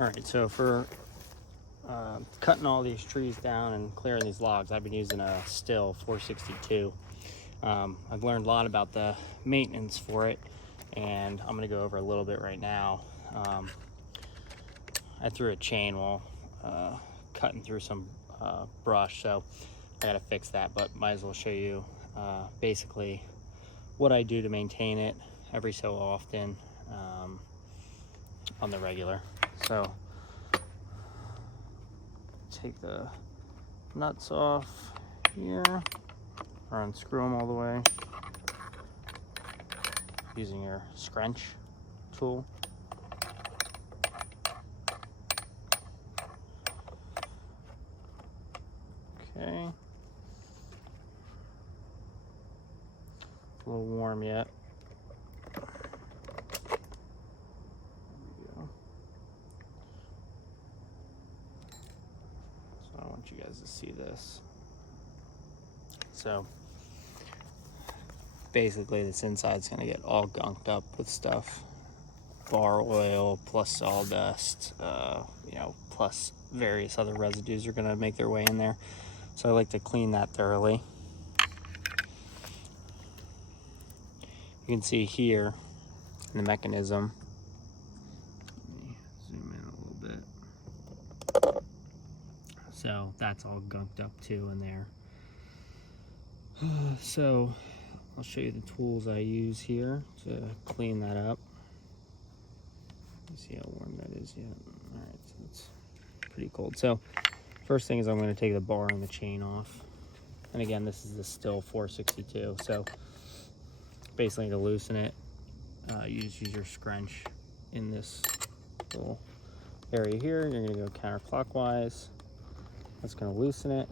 All right, so for cutting all these trees down and clearing these logs, I've been using a STIHL 462. I've learned a lot about the maintenance for it, and I'm going to go over a little bit right now. I threw a chain while cutting through some brush, so I got to fix that, but might as well show you basically what I do to maintain it every so often on the regular. So take the nuts off here, or unscrew them all the way using your scrunch tool. Okay, it's a little warm yet. There we go. So I want you guys to see this. So basically this inside's gonna get all gunked up with stuff. Bar oil plus sawdust, plus various other residues are gonna make their way in there. So I like to clean that thoroughly. You can see here in the mechanism. Let me zoom in a little bit. So that's all gunked up too in there. So I'll show you the tools I use here to clean that up. See how warm that is yet. All right, so it's pretty cold. So first thing is I'm going to take the bar and the chain off. And again, this is the STIHL 462. So basically to loosen it, you just use your scrunch in this little area here. You're going to go counterclockwise. That's going to loosen it.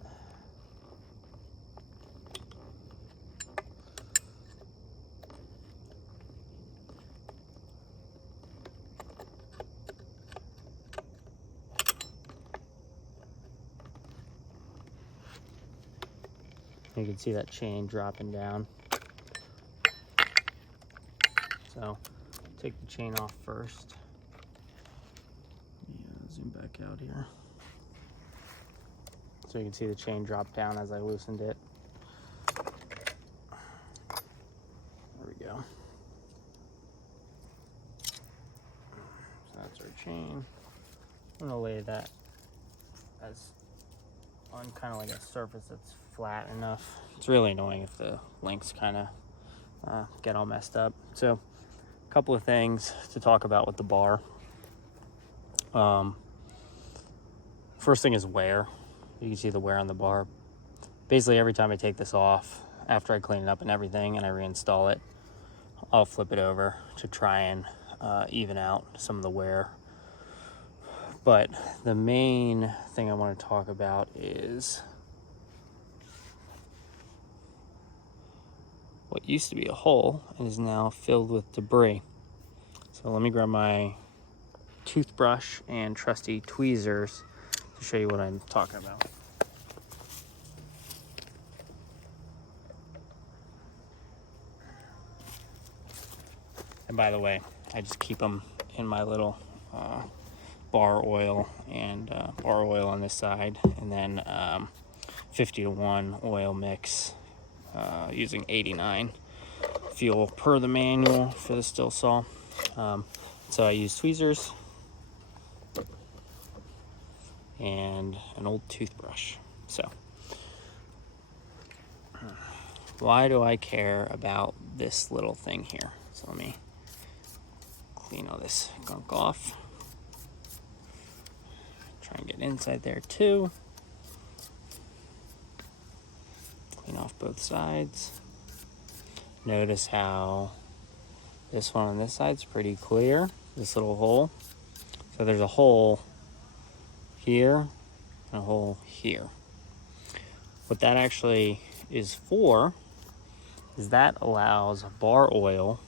You can see that chain dropping down. So take the chain off first. Yeah, zoom back out here. So you can see the chain drop down as I loosened it. There we go. So that's our chain. I'm gonna lay that as on kind of like a surface that's flat enough. It's really annoying if the links kind of get all messed up. So a couple of things to talk about with the bar. First thing is wear. You can see the wear on the bar. Basically every time I take this off, after I clean it up and everything and I reinstall it, I'll flip it over to try and even out some of the wear. But the main thing I want to talk about is what used to be a hole and is now filled with debris. So let me grab my toothbrush and trusty tweezers to show you what I'm talking about. And by the way, I just keep them in my little bar oil and bar oil on this side, and then 50-to-1 oil mix using 89 fuel per the manual for the STIHL saw. So I use tweezers and an old toothbrush. So why do I care about this little thing here? So let me clean all this gunk off. Try and get inside there too. Clean off both sides. Notice how this one on this side's pretty clear, this little hole. So there's a hole here and a hole here. What that actually is for is that allows bar oil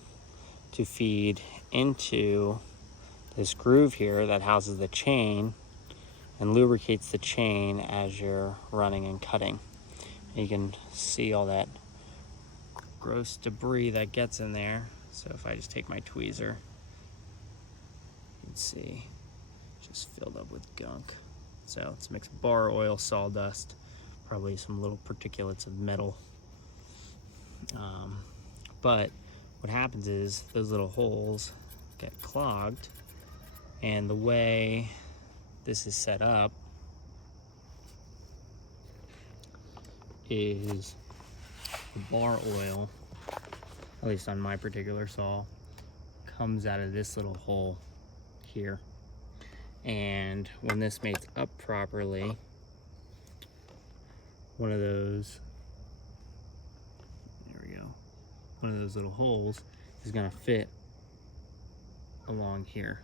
to feed into this groove here that houses the chain and lubricates the chain as you're running and cutting. You can see all that gross debris that gets in there. So if I just take my tweezer, you can see just filled up with gunk. So it's a mix of bar oil, sawdust, probably some little particulates of metal. But what happens is those little holes get clogged, and the way this is set up is the bar oil, at least on my particular saw, comes out of this little hole here. And when this mates up properly, one of those, there we go, one of those little holes is gonna fit along here.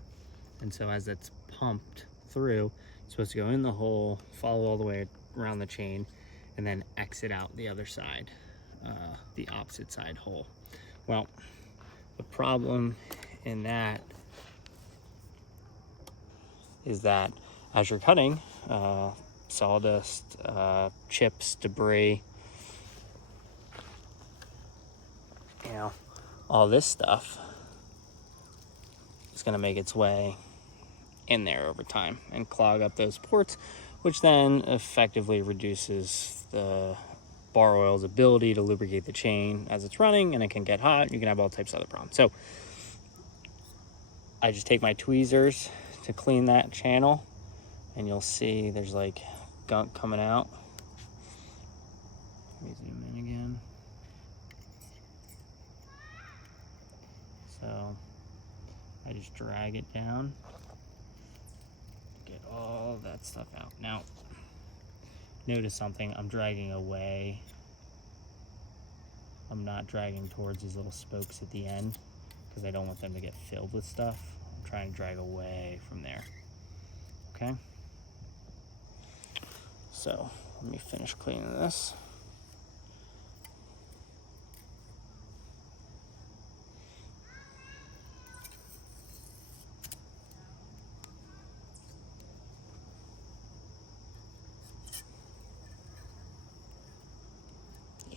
And so as it's pumped through, it's supposed to go in the hole, follow all the way around the chain, and then exit out the other side, the opposite side hole. Well, the problem in that is that as you're cutting, sawdust, chips, debris, you know, all this stuff is going to make its way in there over time and clog up those ports, which then effectively reduces the bar oil's ability to lubricate the chain as it's running, and it can get hot. You can have all types of other problems. So I just take my tweezers to clean that channel, and you'll see there's like gunk coming out. Let me zoom in again. So I just drag it down, get all that stuff out. Now, notice something, I'm dragging away. I'm not dragging towards these little spokes at the end because I don't want them to get filled with stuff. I'm trying to drag away from there. Okay? So let me finish cleaning this.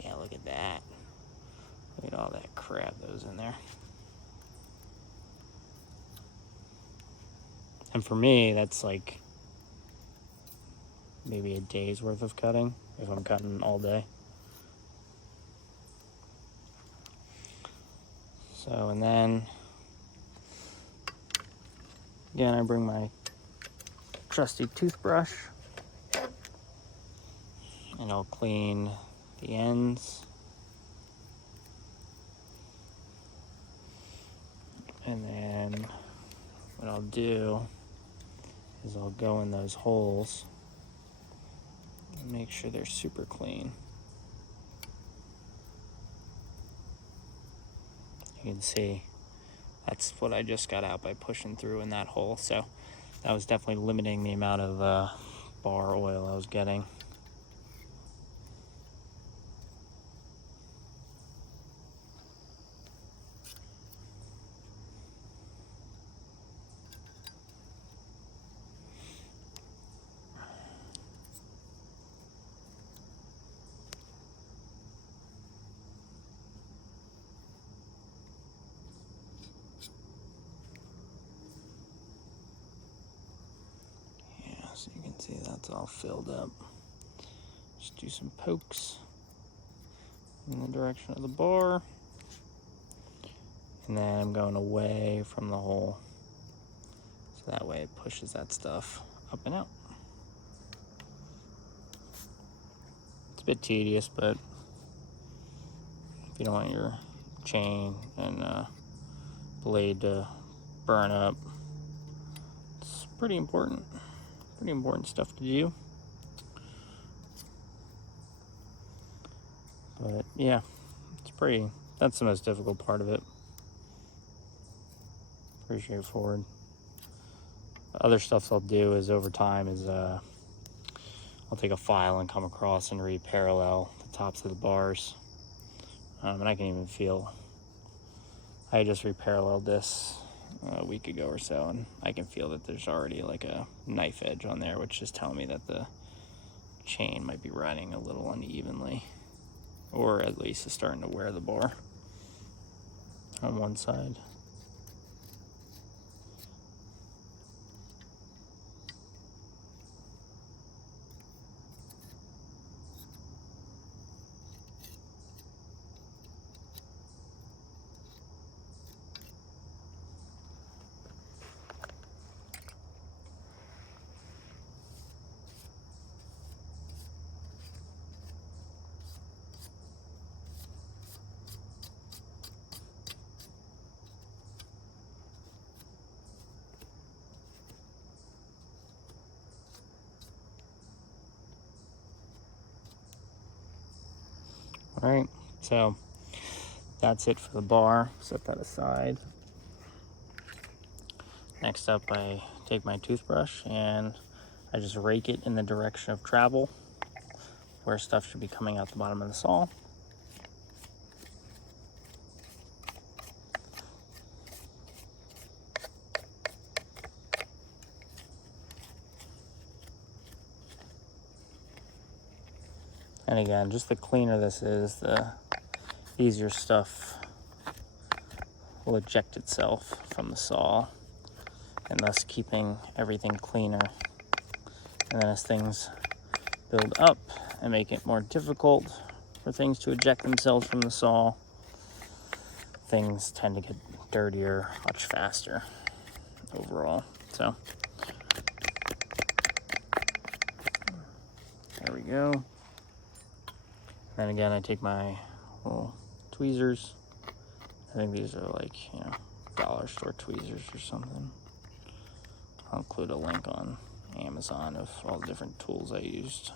Yeah, look at that. Look at all that crap that was in there. And for me, that's like maybe a day's worth of cutting if I'm cutting all day. So, and then again, I bring my trusty toothbrush and I'll clean the ends. And then what I'll do is I'll go in those holes and make sure they're super clean. You can see that's what I just got out by pushing through in that hole. So that was definitely limiting the amount of bar oil I was getting. So you can see that's all filled up. Just do some pokes in the direction of the bar. And then I'm going away from the hole. So that way it pushes that stuff up and out. It's a bit tedious, but if you don't want your chain and blade to burn up, it's pretty important. Pretty important stuff to do. But yeah, that's the most difficult part of it. Pretty straightforward. Other stuff I'll do is over time is I'll take a file and come across and re-parallel the tops of the bars. And I can even feel, I just re-paralleled this a week ago or so, and I can feel that there's already like a knife edge on there, which is telling me that the chain might be running a little unevenly, or at least is starting to wear the bar on one side. All right, so that's it for the bar. Set that aside. Next up, I take my toothbrush and I just rake it in the direction of travel, where stuff should be coming out the bottom of the saw. And again, just the cleaner this is, the easier stuff will eject itself from the saw, and thus keeping everything cleaner. And then as things build up and make it more difficult for things to eject themselves from the saw, things tend to get dirtier much faster overall. So there we go. And again, I take my little tweezers. I think these are like, dollar store tweezers or something. I'll include a link on Amazon of all the different tools I used.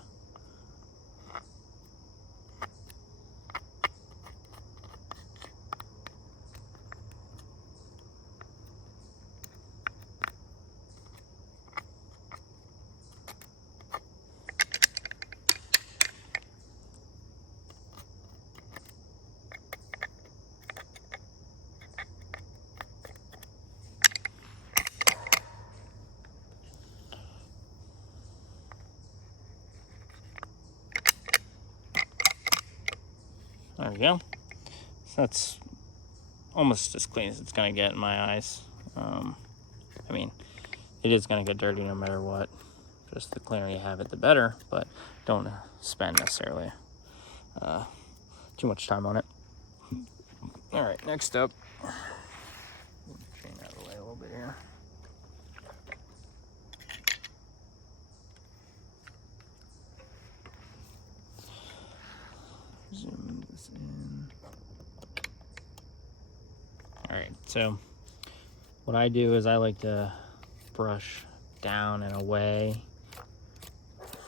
There we go. So that's almost as clean as it's gonna get in my eyes. I mean, it is gonna get dirty no matter what. Just the cleaner you have it, the better, but don't spend necessarily too much time on it. All right, next up, chain out of the way a little bit here. Zoom this in. All right, so what I do is I like to brush down and away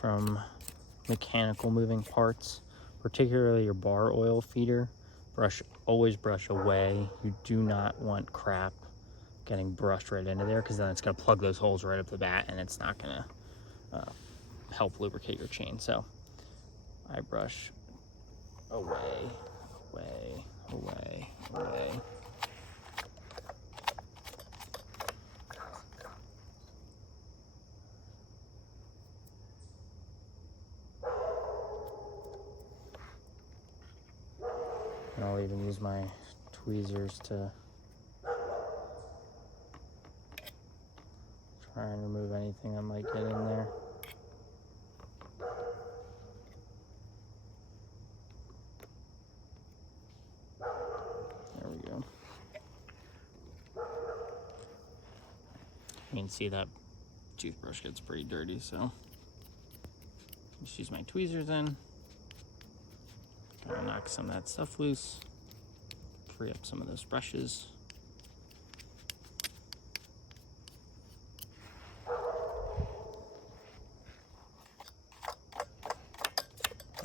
from mechanical moving parts, particularly your bar oil feeder. Always brush away. You do not want crap getting brushed right into there, because then it's going to plug those holes right up the bat and it's not going to help lubricate your chain. So I brush away, away, away, away. And I'll even use my tweezers to try and remove anything that might get in there. There we go. You can see that toothbrush gets pretty dirty, so just use my tweezers in. Gotta knock some of that stuff loose, free up some of those brushes.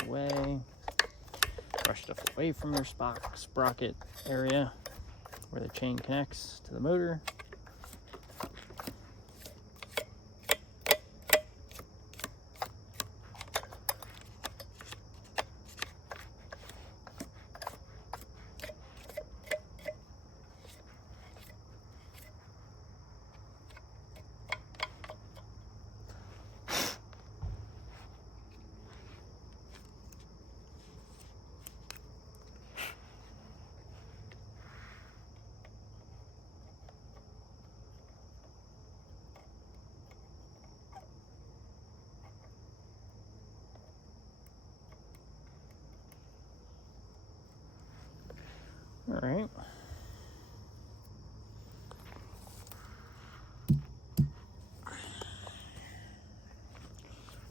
Away. Brush stuff away from your sprocket area where the chain connects to the motor. All right.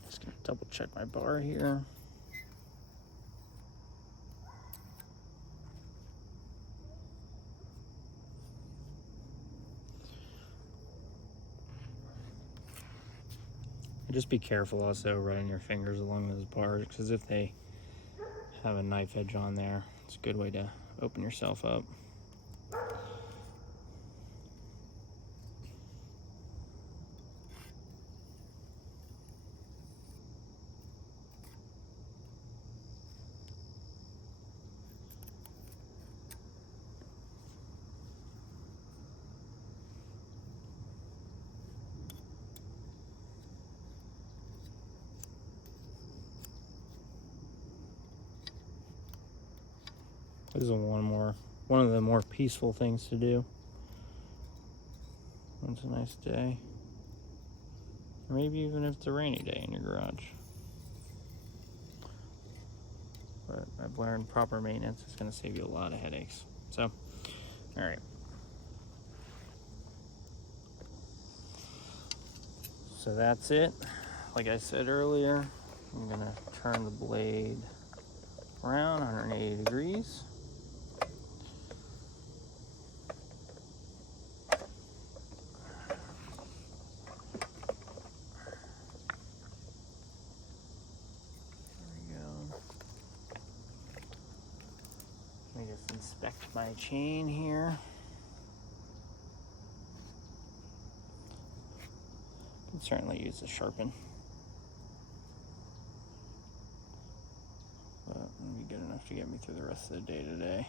Just gonna double check my bar here. Just be careful also running your fingers along those bars, because if they have a knife edge on there. It's a good way to open yourself up. This is one of the more peaceful things to do. When it's a nice day. Or maybe even if it's a rainy day in your garage. But I've learned proper maintenance is going to save you a lot of headaches. So, all right. So that's it. Like I said earlier, I'm going to turn the blade around 180 degrees. Let me just inspect my chain here. Can certainly use a sharpen, but it'll be good enough to get me through the rest of the day today.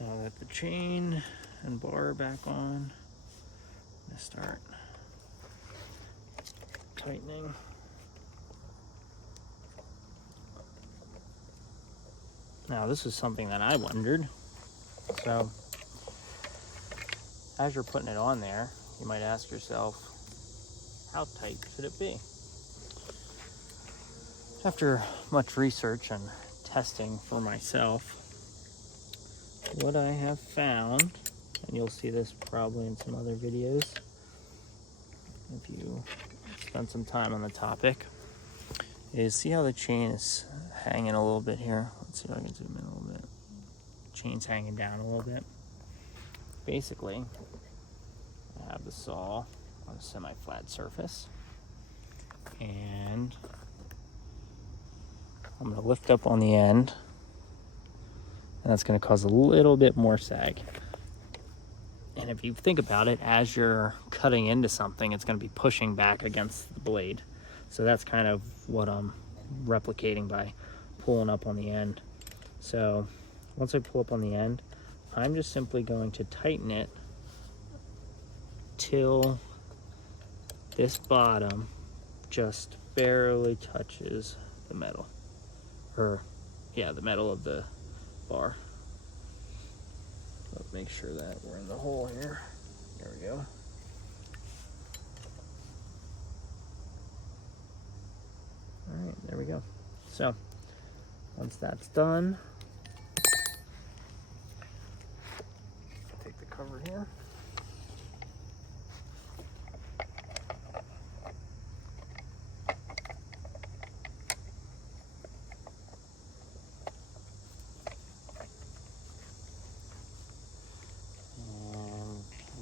Now that the chain and bar are back on, I'm gonna start tightening. Now this is something that I wondered. So as you're putting it on there, you might ask yourself, how tight should it be? After much research and testing for myself, what I have found, and you'll see this probably in some other videos if you spend some time on the topic, is see how the chain is hanging a little bit here. Let's see if I can zoom in a little bit. Chain's hanging down a little bit. Basically, I have the saw on a semi-flat surface, and I'm going to lift up on the end, and that's going to cause a little bit more sag. And if you think about it, as you're cutting into something, it's going to be pushing back against the blade. So that's kind of what I'm replicating by pulling up on the end. So once I pull up on the end, I'm just simply going to tighten it till this bottom just barely touches the metal. The metal of the bar. But make sure that we're in the hole here. There we go. All right, there we go. So once that's done, take the cover here.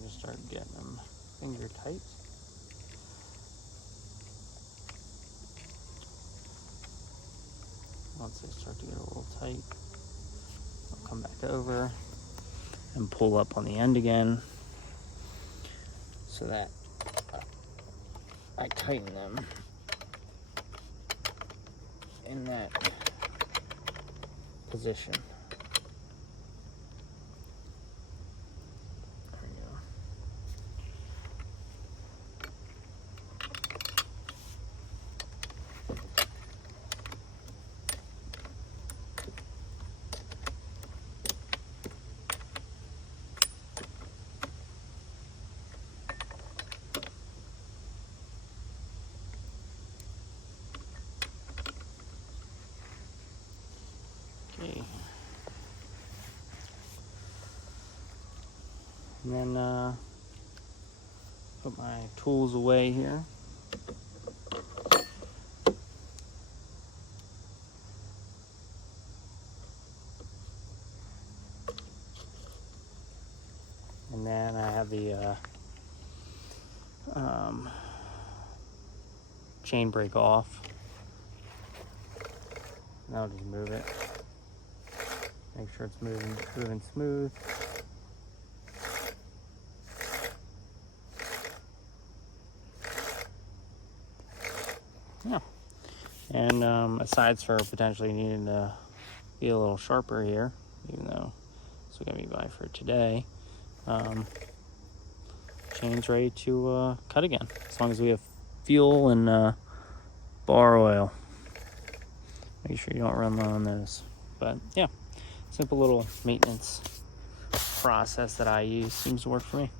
Start getting them finger tight. Once they start to get a little tight, I'll come back over and pull up on the end again so that I tighten them in that position. And then put my tools away here. And then I have the chain brake off. Now I'll just move it. Make sure it's moving smooth. Yeah. And asides for potentially needing to be a little sharper here, even though this will get me by for today. Chain's ready to cut again, as long as we have fuel and bar oil. Make sure you don't run low on those. But yeah, simple little maintenance process that I use seems to work for me.